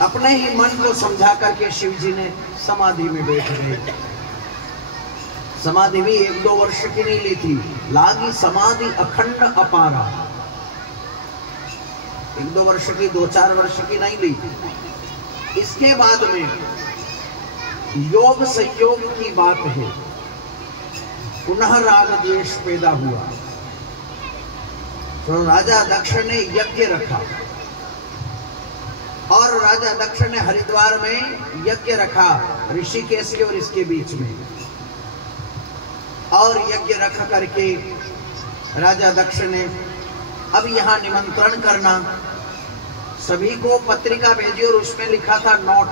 अपने ही मन को समझा करके शिव जी ने समाधि में बैठ गए। समाधि भी 1-2 वर्ष की नहीं ली थी, लागी समाधि अखंड अपारा। 1-2 वर्ष की, 2-4 वर्ष की नहीं ली। इसके बाद में योग संयोग की बात है, पुनः राग द्वेष पैदा हुआ। तो राजा दक्ष ने यज्ञ रखा और राजा दक्ष ने हरिद्वार में यज्ञ रखा, ऋषिकेश के और इसके बीच में। और यज्ञ रख करके राजा दक्ष ने अब यहाँ निमंत्रण करना, सभी को पत्रिका भेजी और उसमें लिखा था नोट,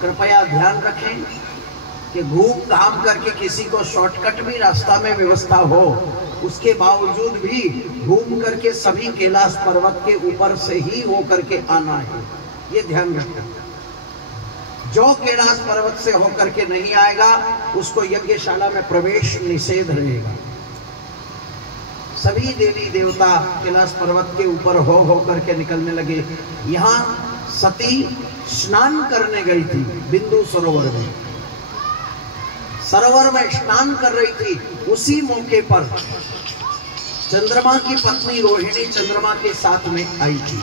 कृपया ध्यान रखें कि घूम घाम करके किसी को शॉर्टकट भी रास्ता में व्यवस्था हो, उसके बावजूद भी घूम करके सभी कैलाश पर्वत के ऊपर से ही हो करके आना है, ये ध्यान रखना। जो कैलाश पर्वत से होकर के नहीं आएगा उसको यज्ञशाला में प्रवेश निषेध रहेगा। सभी देवी देवता कैलाश पर्वत के ऊपर हो करके निकलने लगे। यहाँ सती स्नान करने गई थी बिंदु सरोवर में, सरोवर में स्नान कर रही थी। उसी मौके पर चंद्रमा की पत्नी रोहिणी चंद्रमा के साथ में आई थी।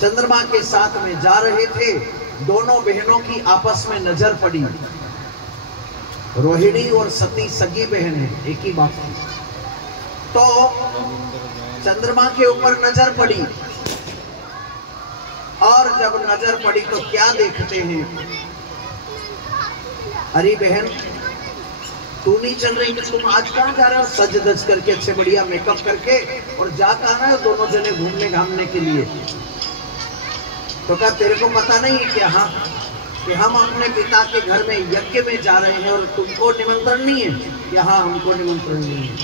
चंद्रमा के साथ में जा रहे थे, दोनों बहनों की आपस में नजर पड़ी। रोहिणी और सती सगी बहन है, एक ही बात थी। तो चंद्रमा के ऊपर नजर पड़ी और जब नजर पड़ी तो क्या देखते हैं, अरे बहन तू नहीं चल रही कि तुम आज कहाँ जा रहे हो सज धज करके, अच्छे बढ़िया मेकअप करके, और जा कहाँ रहे हो दोनों जने घूमने घामने के लिए। तो क्या तेरे को पता नहीं है कि हम अपने पिता के घर में यज्ञ में जा रहे हैं और तुमको निमंत्रण नहीं है? यहाँ हमको निमंत्रण नहीं है।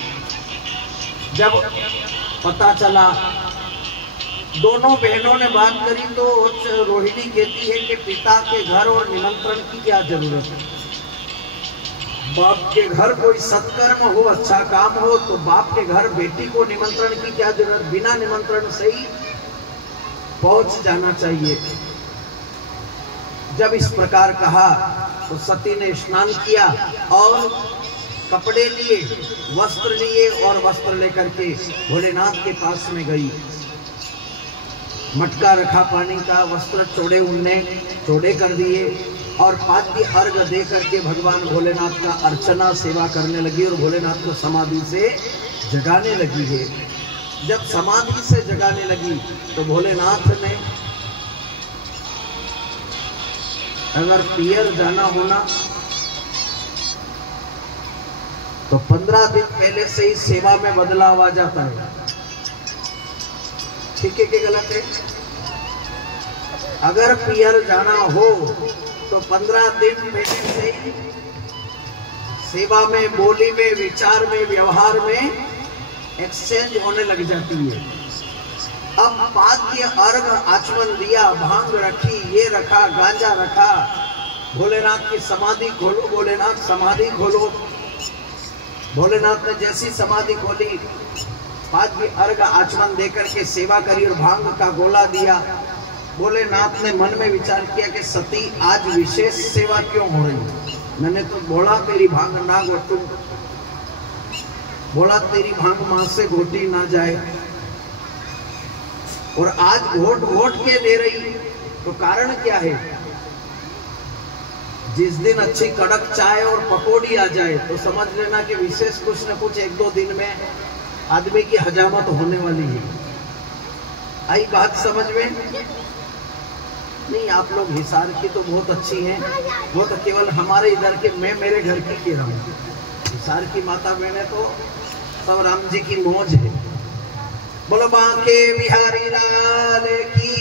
जब पता चला, दोनों बहनों ने बात करी तो रोहिणी कहती है कि पिता के घर और निमंत्रण की क्या जरूरत है। बाप के घर कोई सत्कर्म हो, अच्छा काम हो तो बाप के घर बेटी को निमंत्रण की क्या जरूरत, बिना निमंत्रण से ही पहुंच जाना चाहिए। जब इस प्रकार कहा तो सती ने स्नान किया और कपड़े लिए, वस्त्र लिए और वस्त्र लेकर के भोलेनाथ के पास में गई। मटका रखा पानी का, वस्त्र चौड़े उनने चौड़े कर दिए और पाद्य अर्घ दे करके भगवान भोलेनाथ का अर्चना सेवा करने लगी और भोलेनाथ को समाधि से जगाने लगी है। जब समाधि से जगाने लगी तो भोलेनाथ ने अगर पियर जाना होना तो 15 दिन पहले से ही सेवा में बदलाव आ जाता है। ठीक है कि गलत है? अगर पियर जाना हो तो 15 दिन पहले से ही सेवा में, बोली में, विचार में, व्यवहार में एक्सचेंज होने लग जाती है। अब पाद्य अर्घ आचमन दिया, भांग रखी, ये रखा, गांजा रखा, भोलेनाथ की समाधि खोलो, भोलेनाथ समाधि खोलो। भोलेनाथ ने जैसी समाधि खोली, पाद्य अर्घ आचमन देकर के सेवा करी और भांग का गोला दिया। भोलेनाथ ने मन में विचार किया कि सती आज विशेष सेवा क्यों हो रही? मैंने तो बोला तेरी भांग ना घोटू, बोला तेरी भांग मां से घोटी ना जाए, और आज घोट घोट के दे रही, तो कारण क्या है? जिस दिन अच्छी कड़क चाय और पकौड़ी आ जाए तो समझ लेना कि विशेष कुछ न कुछ 1-2 दिन में आदमी की हजामत होने वाली है। आई बात समझ में? नहीं, आप लोग हिसार की तो बहुत अच्छी हैं, वो तो केवल हमारे इधर के, मैं मेरे घर की कह रहा हूँ। हिसार की माता बहने तो सब राम जी की मौज है। बोलो बांके बिहारी लाल की।